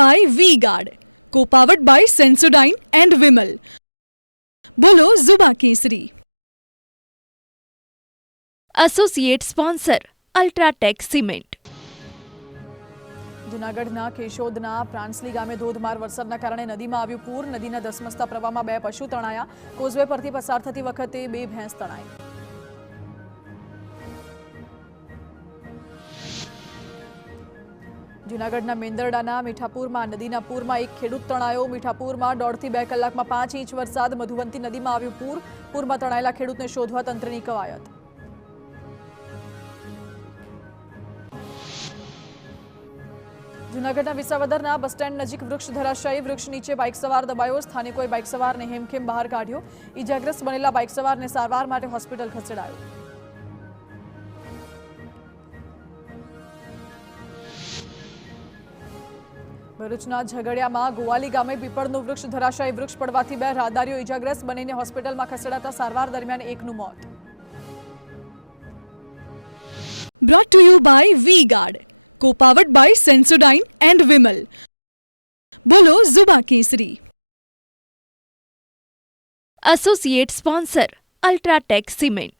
their Vegan, powered by Sensodyne and Women. Below is the today. Associate sponsor UltraTech cement. જૂનાગઢના કેશોદના પ્રાંસલી ગામે ધોધમાર વરસાદના કારણે નદીમાં આવ્યું પૂર. નદીના ધસમસતા પ્રવાહમાં 2 પશુ તણાયા. કોઝવે પરથી પસાર થતી વખતે 2 ભેંસ તણાઈ. જૂનાગઢના મેંદરડાના મીઠાપુરમાં નદીના પૂરમાં એક ખેડૂત તણાયો. મીઠાપુરમાં 1.5 થી 2 કલાકમાં 5 ઇંચ વરસાદ. મધુવંતી નદીમાં આવ્યું પૂર. પૂરમાં તણાયેલા ખેડૂતને શોધવા તંત્રની કવાયત. જૂનાગઢના વિસાવદરના બસ સ્ટેન્ડ નજીક વૃક્ષ ધરાશાયી. વૃક્ષ નીચે બાઇક સવાર દબાયો. સ્થાનિકોએ બાઇક સવારને હેમખેમ બહાર કાઢ્યો. ઇજાગ્રસ્ત બનેલા બાઇક સવારને સારવાર માટે હોસ્પિટલ ખસેડાયો. ભરૂચના ઝઘડિયામાં ગોવાલી ગામે પીપળનું વૃક્ષ ધરાશાયી. વૃક્ષ પડવાથી 2 રાહદારીઓ ઇજાગ્રસ્ત બનીને હોસ્પિટલમાં ખસેડાતા સારવાર દરમિયાન એકનું મોત. Powered by Sensodyne and Women. Below is the today. Associate sponsor UltraTech cement.